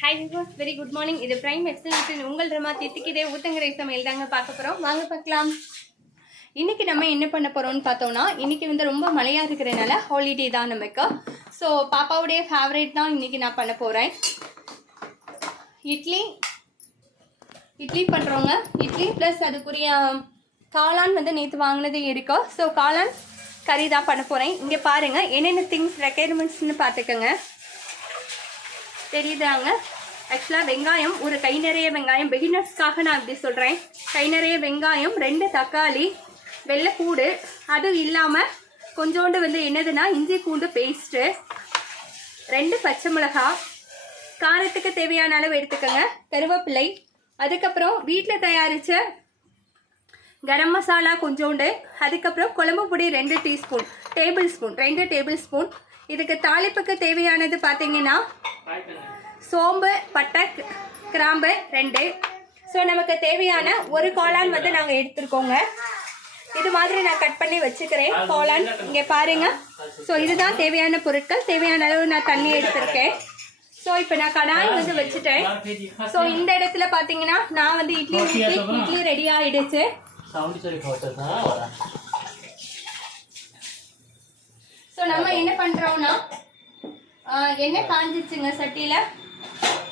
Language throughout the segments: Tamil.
Hi viewers, very good morning. இது பிரைம் எக்ஸலன்ட் உங்கள் ரமா தித்திக்கிதே ஊத்தங்கரை சமையல் தாங்க பார்க்க போறோம். வாங்க பார்க்கலாம். இன்னைக்கு நம்ம என்ன பண்ண போறோம்னு பார்த்தோம்னா, இன்னைக்கு வந்து ரொம்ப மழையா இருக்கிறனால ஹாலிடே தான் நமக்கு. ஸோ பாப்பாவுடைய ஃபேவரேட் தான் இன்னைக்கு நான் பண்ண போறேன். இட்லி பண்றோங்க. இட்லி ப்ளஸ் அதுக்குரிய காளான் வந்து நேற்று வாங்கினதே இருக்கு. ஸோ காளான் கறி தான் பண்ண போறேன். இங்கே பாருங்க என்னென்ன திங்ஸ் ரெக்யர்மெண்ட்ஸ்னு பார்த்துக்கோங்க. தெரியுதாங்க. ஆக்சுவலாக வெங்காயம் ஒரு கை நிறைய வெங்காயம், பிகினர்ஸ்க்காக நான் இப்படி சொல்கிறேன். கை நிறைய வெங்காயம், 2 தக்காளி, வெள்ளைப்பூடு, அது இல்லாமல் கொஞ்சோண்டு வந்து என்னதுன்னா இஞ்சி பூண்டு பேஸ்ட்டு, 2 பச்சை மிளகாய், காரத்துக்கு தேவையான அளவு எடுத்துக்கோங்க, கருவேப்பிலை, அதுக்கப்புறம் வீட்டில் தயாரித்த கரம் மசாலா கொஞ்சோண்டு, அதுக்கப்புறம் குழம்பு பொடி 2 டேபிள் ஸ்பூன். இதுக்கு தாளிப்புக்கு தேவையானது பார்த்தீங்கன்னா சோம்பு, பட்டை, கிராம்பு 2. ஸோ நமக்கு தேவையான ஒரு காளான் வந்து நாங்கள் எடுத்துருக்கோங்க. இது மாதிரி நான் கட் பண்ணி வச்சுக்கிறேன் காளான். இங்கே பாருங்க. ஸோ இதுதான் தேவையான பொருட்கள். தேவையான அளவு நான் தண்ணி எடுத்திருக்கேன். ஸோ இப்போ நான் கடாய் வந்து வச்சுட்டேன். ஸோ இந்த இடத்துல பார்த்தீங்கன்னா நான் வந்து இட்லி ரெடி ஆகிடுச்சு. ஸோ நம்ம என்ன பண்ணுறோம்னா, எண்ணெய் காஞ்சிச்சுங்க சட்டியில்.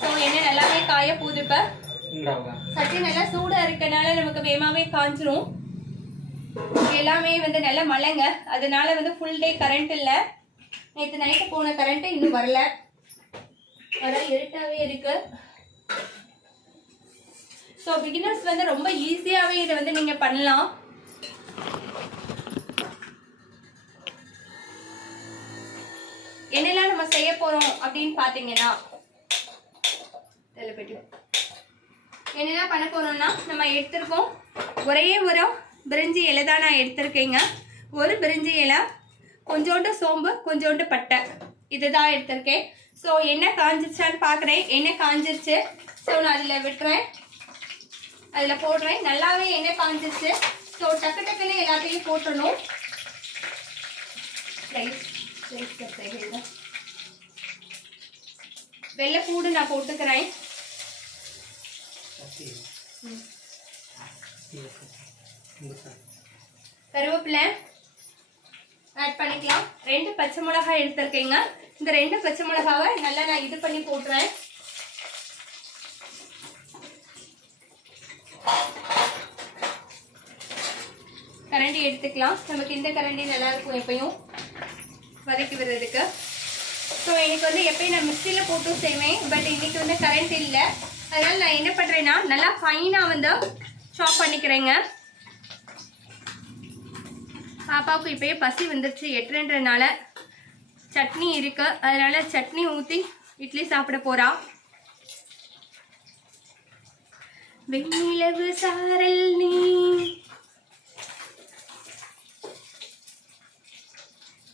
ஸோ எண்ணெய் நல்லாவே காய போகுது. இப்போ சட்டி நல்லா சூடாக இருக்கனால நமக்கு வேகமாகவே காஞ்சிரும். எல்லாமே வந்து நல்லா மழைங்க, அதனால வந்து ஃபுல் டே கரண்ட் இல்லை. நேற்று நைட்டு போன கரண்ட்டு இன்னும் வரல, இருட்டாகவே இருக்கு. ஸோ பிகினர்ஸ் வந்து ரொம்ப ஈஸியாகவே இதை வந்து நீங்கள் பண்ணலாம். என்னெல்லாம் நம்ம செய்ய போறோம் அப்படின்னு பாத்தீங்கன்னா, என்னெல்லாம் பண்ண போறோம்னா, நம்ம எடுத்திருக்கோம் ஒரே ஒரு பிரிஞ்சி இலை தான் நான் எடுத்திருக்கேங்க. ஒரு பிரிஞ்சி இலை, கொஞ்சோண்டு சோம்பு, கொஞ்சோண்டு பட்டை, இதுதான் எடுத்திருக்கேன். ஸோ எண்ணெய் காஞ்சிச்சான்னு பார்க்குறேன். எண்ணெய் காஞ்சிருச்சு. ஸோ நான் அதில் விட்டுறேன், அதில் போடுறேன். நல்லாவே எண்ணெய் காஞ்சிருச்சு. ஸோ டக்குன்னு எல்லாத்தையும் போட்டுடணும். வெள்ளைப்பூடு நான் போட்டுக்கிறேன். கருவேப்பிலை ஆட் பண்ணிக்கலாம். 2 பச்சை மிளகாய் எடுத்திருக்கேங்க. இந்த 2 பச்சை மிளகாவை நல்லா நான் இது பண்ணி போட்டுறேன். கரண்டி எடுத்துக்கலாம். நமக்கு இந்த கரண்டி நல்லா இருக்கும் எப்பயும் வதக்கி விடுறதுக்கு. ஸோ எனக்கு வந்து எப்பயும் நான் மிக்சியில் போட்டு செய்வேன். பட் இன்னைக்கு வந்து கரண்ட் இல்லை, அதனால நான் என்ன பண்ணுறேன்னா நல்லா ஃபைனாக வந்து சாப் பண்ணிக்கிறேங்க. பாப்பாவுக்கு இப்போயே பசி வந்துருச்சு. 8:30னால சட்னி இருக்கு, அதனால சட்னி ஊற்றி இட்லி சாப்பிட போறா. வெண்ணிலவு சாரல் நீ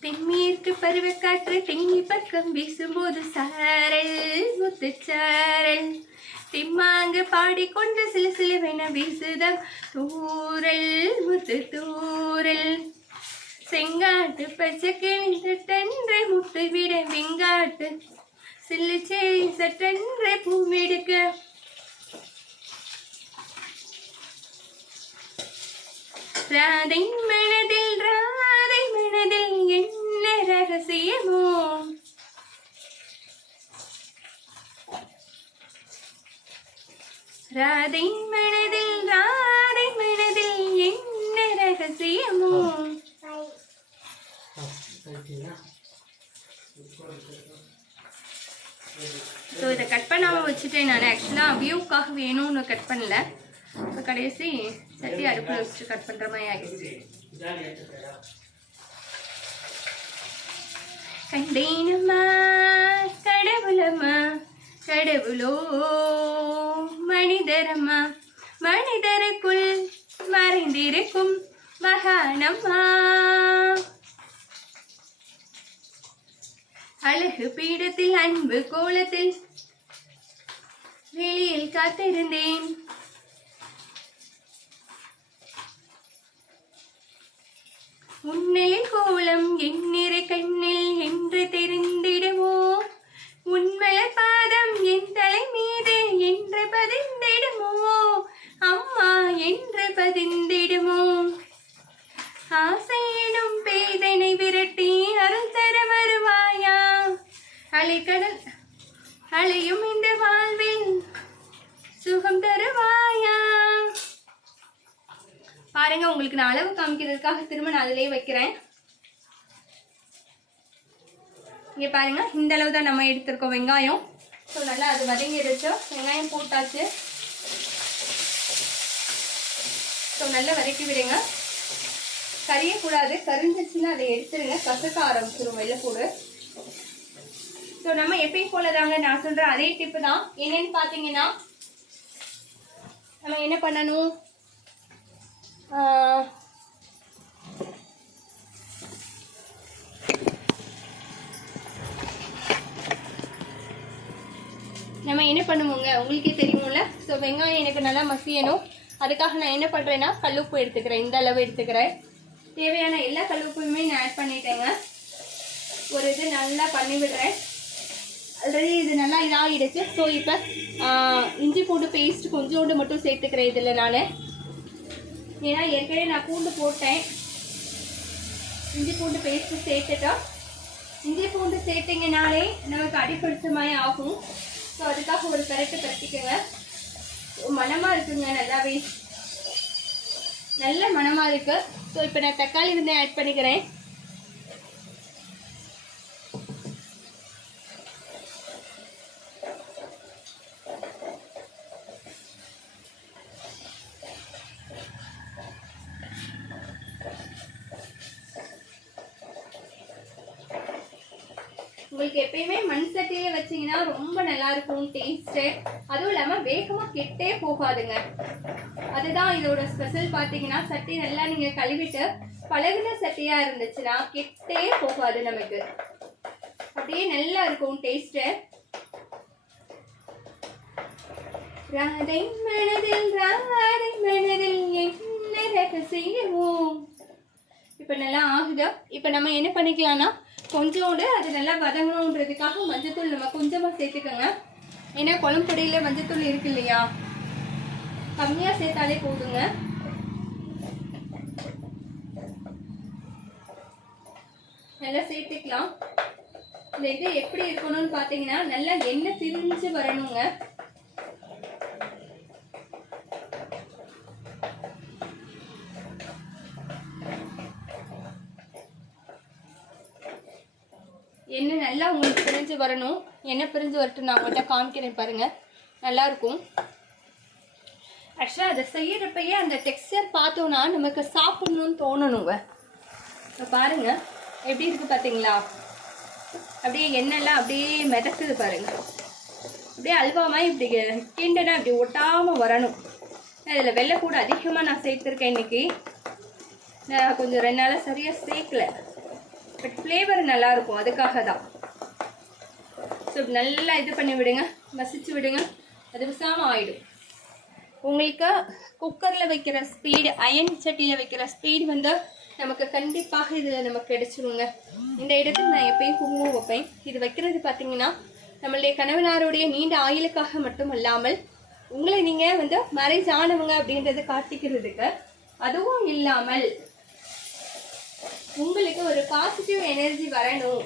தென்மேற்கு பருவக்காற்று தென்னி பக்கம் வீசும்போது சாரல் முத்துச்சாரல் திம்மாங்கு பாடிக்கொண்டு சிலுவென வீசுத தூரல் முத்து தூரல் செங்காட்டு பச்சை கிழிந்த தன்றை முட்டு விட வெங்காட்டு சில்லு செய் சட்டென்று பூமெடுக்க ராதை மனதில் என்ன ரகசியமோ ராதை மனதில் என்ன ரகசியமோ. ஸோ இதை கட் பண்ணாமல் வச்சுட்டேன் நான். ஆக்சுவலாக வியூக்காக வேணும்னு கட் பண்ணல. இப்போ கடைசி சட்டி அடுப்பில் வச்சுட்டு கட் பண்ணுற மாதிரி ஆகிடுச்சு. கண்டேனம்மா கடவுளம்மா கடவுளோ மனிதரம்மா மனிதருக்குள் மறைந்திருக்கும் மகானம்மா அழகு பீடத்தில் அன்பு கோலத்தில் வெளியில் காத்திருந்தேன். உன்னிலை கோலம் என்னிறை கண்ணில் என்று தெரிந்திடுமோ, உன்மல பாதம் என் தலை அழியும் இந்த வாழ்வில் சுகம் தருவாயா. பாருங்க, உங்களுக்கு நான் அளவு காமிக்கிறதுக்காக திரும்ப நான் அதிலே வைக்கிறேன். இங்க பாருங்க, இந்த அளவு தான் நம்ம எடுத்திருக்கோம் வெங்காயம். ஸோ நல்லா அது வதங்கிடுச்சு. வெங்காயம் போட்டாச்சு. ஸோ நல்லா வதக்கி விடுங்க. கரியக்கூடாது, கரிஞ்சிச்சுன்னா அதை எடுத்துருங்க, கசக்க ஆரம்பிச்சிடும் வெள்ளைப்பூடு. ஸோ நம்ம எப்பயும் போலதாங்க நான் சொல்ற அதே டிப்பு தான். என்னன்னு பார்த்தீங்கன்னா, நம்ம என்ன பண்ணணும், நம்ம என்ன பண்ணுவோங்க, உங்களுக்கே தெரியும்ல. ஸோ வெங்காயம் எனக்கு நல்லா மசியணும். அதுக்காக நான் என்ன பண்ணுறேன்னா கல்லுப்பு எடுத்துக்கிறேன். இந்த அளவு எடுத்துக்கிறேன். தேவையான எல்லா கல்லுப்புமே நான் ஆட் பண்ணிட்டேங்க. ஒரு இது நல்லா பண்ணி விடுறேன். ஆல்ரெடி இது நல்லா இதாகிடுச்சு. ஸோ இப்போ இஞ்சி பூண்டு பேஸ்ட் கொஞ்சோண்டு மட்டும் சேர்த்துக்கிறேன் இதில் நான். ஏன்னா ஏற்கனவே நான் பூண்டு போட்டேன். இஞ்சி பூண்டு பேஸ்ட்டு சேர்த்துட்டா, இஞ்சி பூண்டு சேர்த்திங்கனாலே நமக்கு அடிப்பிடிச்ச மாதிரி ஆகும். ஸோ அதுக்காக ஒரு கரெக்டு கட்டிக்கோங்க. மணமாக இருக்குங்க, நல்லாவே நல்ல மணமாக இருக்குது. ஸோ இப்போ நான் தக்காளி வந்து ஆட் பண்ணிக்கிறேன். உங்களுக்கு எப்பயுமே மண் சட்டியே வச்சீங்கன்னா ரொம்ப நல்லா இருக்கும் டேஸ்ட்டு. அதுவும் இல்லாமல் வேகமாக கெட்டே போகாதுங்க. அதுதான் இதோட ஸ்பெஷல். பார்த்தீங்கன்னா சட்டி நல்லா நீங்கள் கழுவிட்டு பழகுன சட்டியாக இருந்துச்சுன்னா கெட்டே போகாது, நமக்கு அப்படியே நல்லா இருக்கும் டேஸ்ட்டு. ராதை மனதில் ராதை மனதில் என்ன ரகசியமும். இப்போ நல்லா ஆகுது. இப்போ நம்ம என்ன பண்ணிக்கலாம்னா, கொஞ்சோண்டு அது நல்லா வதங்கணுன்றதுக்காக மஞ்சத்தூள் நம்ம கொஞ்சமாக சேர்த்துக்கோங்க. ஏன்னா குழம்பு பொடியில் மஞ்சத்தூள் இருக்கு இல்லையா, கம்மியாக சேர்த்தாலே போதுங்க. நல்லா சேர்த்துக்கலாம். இந்த இது எப்படி இருக்கணும்னு பார்த்தீங்கன்னா, நல்லா எண்ணெய் திரிஞ்சு வரணுங்க. எண்ணெய் நல்லா உங்களுக்கு பிரிஞ்சு வரணும். எண்ணெய் பிரிஞ்சு வரட்டும், நான் உங்கள்கிட்ட காமிக்கிறேன் பாருங்கள், நல்லாயிருக்கும். ஆக்சுவலாக அதை செய்யறப்பயே அந்த டெக்ஸ்டர் பார்த்தோன்னா நமக்கு சாப்பிடணும்னு தோணணுங்க. இப்போ பாருங்கள் எப்படி இருக்குது பார்த்தீங்களா, அப்படியே எண்ணெய்லாம் அப்படியே மிதக்குது பாருங்கள். அப்படியே அல்வாமாக இப்படி கிண்டனா இப்படி ஒட்டாமல் வரணும். இதில் வெள்ளை கூட அதிகமாக நான் சேர்த்துருக்கேன் இன்றைக்கி. நான் கொஞ்சம் 2 நாளாக சரியாக சேர்க்கலை, பட் ஃப்ளேவர் நல்லாயிருக்கும், அதுக்காக தான். ஸோ நல்லா இது பண்ணி விடுங்க, மசிச்சு விடுங்க. அது விசாமல் ஆகிடும். உங்களுக்கு குக்கரில் வைக்கிற ஸ்பீடு, அயன் சட்டியில் வைக்கிற ஸ்பீடு வந்து நமக்கு கண்டிப்பாக இதில் நமக்கு கிடைச்சிருங்க. இந்த இடத்துல நான் எப்பயும் குங்குமம் வைப்பேன். இது வைக்கிறது பார்த்தீங்கன்னா நம்மளுடைய கணவனாருடைய நீண்ட ஆயுளுக்காக மட்டும் இல்லாமல் உங்களை நீங்கள் வந்து மேரேஜ் ஆனவங்க அப்படின்றத காட்டிக்கிறதுக்கு, அதுவும் இல்லாமல் உங்களுக்கு ஒரு பாசிட்டிவ் எனர்ஜி வரணும்.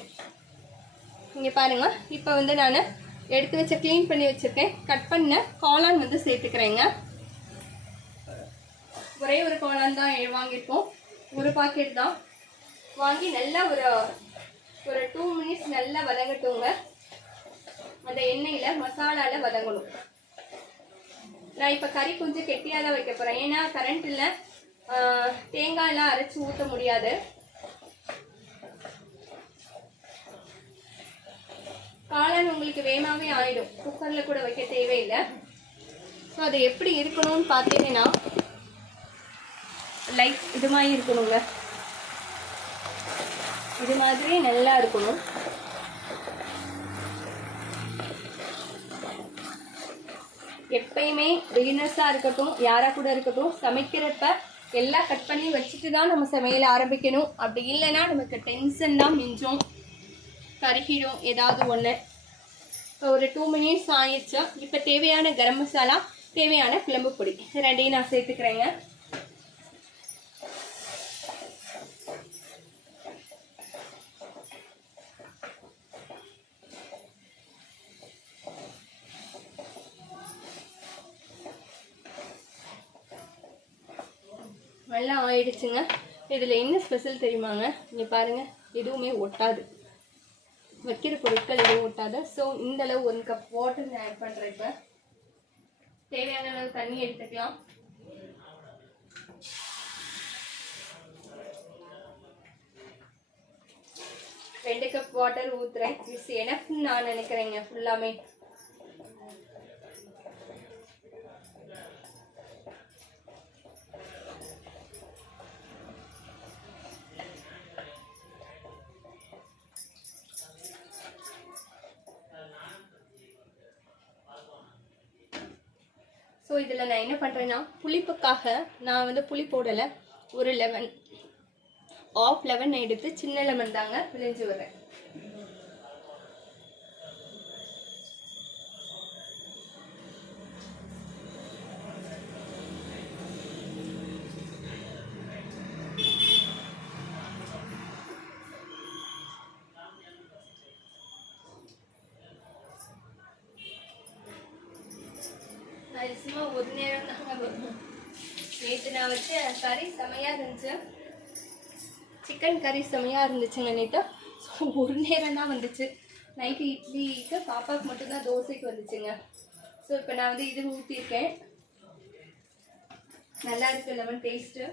இங்கே பாருங்க, இப்போ வந்து நான் எடுத்து வச்ச க்ளீன் பண்ணி வச்சுருக்கேன் கட் பண்ண காளான் வந்து சேர்த்துக்கிறேங்க. ஒரே ஒரு காளான் தான் வாங்கியிருக்கோம், ஒரு பாக்கெட் தான் வாங்கி நல்லா ஒரு 2 மினிட்ஸ் நல்லா வதங்கட்டுங்க. அந்த எண்ணெயில் மசாலாவில் வதங்கணும். நான் இப்போ கறி கொஞ்சம் கெட்டியாக தான் வைக்க போகிறேன். ஏன்னா கரண்ட் இல்லை, தேங்காயெல்லாம் அரைச்சி ஊற்ற முடியாது. காளான் உங்களுக்கு வேகமாகவே ஆகிடும், குக்கரில் கூட வைக்க தேவையில்லை. ஸோ அது எப்படி இருக்கணும்னு பார்த்தீங்கன்னா, லைட் இது மாதிரி இருக்கணுங்க. இது மாதிரி நல்லா இருக்கணும். எப்பயுமே பிகினர்ஸாக இருக்கட்டும், யாராக கூட இருக்கட்டும், சமைக்கிறப்ப எல்லாம் கட் பண்ணி வச்சுட்டு தான் நம்ம சமையல் ஆரம்பிக்கணும். அப்படி இல்லைன்னா நமக்கு டென்ஷன் தான் மிஞ்சும், கருகிடும் ஏதாவது ஒன்று. ஒரு 2 மினிட்ஸ் ஆயிடுச்சு. இப்போ தேவையான கரம் மசாலா, தேவையான குழம்பு பொடி ரெண்டையும் நான் சேர்த்துக்கிறேங்க. நல்லா ஆயிடுச்சுங்க. இதில் என்ன ஸ்பெஷல் தெரியுமாங்க, இங்கே பாருங்கள், எதுவுமே ஒட்டாது, வைக்கிற பொருட்கள் எதுவும் ஒட்டாது. ஸோ இந்த அளவு 1 கப் வாட்டர் நான் ஆட் பண்ணுறேன். இப்போ தேவையான அளவு தண்ணி எடுத்துக்கலாம். ரெண்டு கப் வாட்டர் ஊற்றுறேன். இட்ஸ் எனஃப்னு நான் நினைக்கிறேங்க ஃபுல்லாமே. ஸோ இதில் நான் என்ன பண்ணுறேன்னா, புளிப்புக்காக நான் வந்து புளி போடலை. ஒரு லெமன், ஆஃப் லெமன் எடுத்து சின்ன லெமன் தாங்க பிழிஞ்சு விடுறேன். சும்மா ஒரு நேரம் தாங்க வரும். நேற்று நான் வச்ச கறி செமையாக இருந்துச்சு, சிக்கன் கறி செமையாக இருந்துச்சுங்க நேற்று. ஸோ ஒரு நேரம் தான் வந்துச்சு. நைட்டு இட்லிக்கு பாப்பாவுக்கு மட்டும்தான் தோசைக்கு வந்துச்சுங்க. ஸோ இப்போ நான் வந்து இது ஊற்றிருக்கேன். நல்லா இருக்கு லெமன் டேஸ்ட்டு.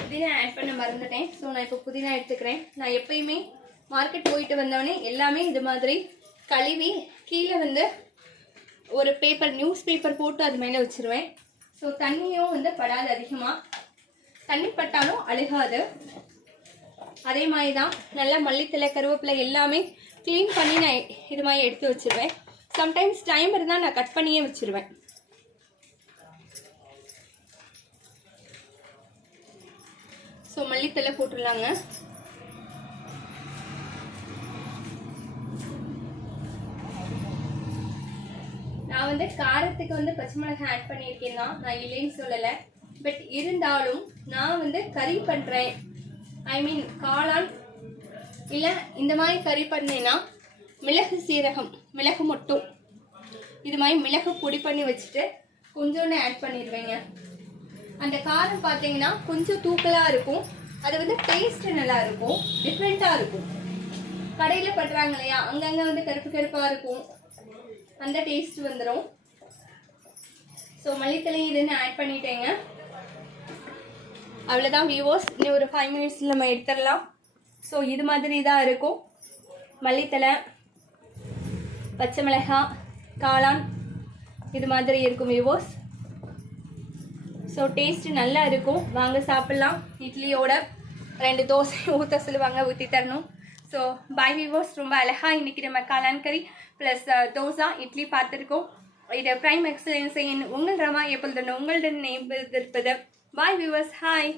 புதினா ஆட் பண்ண மறந்துட்டேன். ஸோ நான் இப்போ புதினா எடுத்துக்கிறேன். நான் எப்பயுமே மார்க்கெட் போயிட்டு வந்தவொடனே எல்லாமே இது மாதிரி கழுவி கீழே வந்து ஒரு பேப்பர், நியூஸ் பேப்பர் போட்டு அது மேலே வச்சுருவேன். ஸோ தண்ணியும் வந்து படாது, அதிகமாக தண்ணி பட்டாலும் அழுகாது. அதே மாதிரி தான் நல்லா மல்லித்தலை, கருவேப்பிலை எல்லாமே க்ளீன் பண்ணி நான் இது மாதிரி எடுத்து வச்சுருவேன். சம்டைம்ஸ் டைம் இருந்தால் நான் கட் பண்ணியே வச்சுருவேன். ஸோ மல்லித்தலை போட்டுடலாங்க. நான் வந்து காரத்துக்கு வந்து பச்சை மிளகாய் ஆட் பண்ணியிருக்கேன் தான், நான் இல்லைன்னு சொல்லலை. பட் இருந்தாலும் நான் வந்து கறி பண்ணுறேன், ஐ மீன் காளான் இல்லை இந்த மாதிரி கறி பண்ணேன்னா மிளகு, சீரகம், மிளகு மட்டும் இது மாதிரி மிளகு பொடி பண்ணி வச்சுட்டு கொஞ்சோண்டு ஆட் பண்ணிடுவேங்க. அந்த காரம் பார்த்தீங்கன்னா கொஞ்சம் தூக்கலாக இருக்கும். அது வந்து டேஸ்ட்டு நல்லா இருக்கும், டிஃப்ரெண்ட்டாக இருக்கும். கடையில் பண்ணுறாங்க இல்லையா, அங்கங்கே வந்து கருப்பு கருப்பாக இருக்கும், அந்த டேஸ்ட் வந்துடும். ஸோ மல்லித்தலையும் இதுன்னு ஆட் பண்ணிட்டேங்க. அவ்வளோதான் வியூவர்ஸ். இன்னும் ஒரு 5 மினிட்ஸில் நம்ம எடுத்துடலாம். ஸோ இது மாதிரி தான் இருக்கும். மல்லித்தலை, பச்சை மிளகாய், காளான் இது மாதிரி இருக்கும் வியூவர்ஸ். ஸோ டேஸ்ட்டு நல்லா இருக்கும். வாங்க சாப்பிட்லாம். இட்லியோட 2 தோசை ஊற்ற சொல்லுவாங்க, ஊற்றி தரணும். So bye viewers. ரொம்ப அழகாக இன்றைக்கி நம்ம காளான் கறி ப்ளஸ் தோசை இட்லி பார்த்துருக்கோம். இது பிரைம் எக்ஸலன்ஸின் உங்கள் ரமா எப்பொழுது உங்களுடன் இருப்பது. பாய் வியூவர்ஸ். ஹாய்.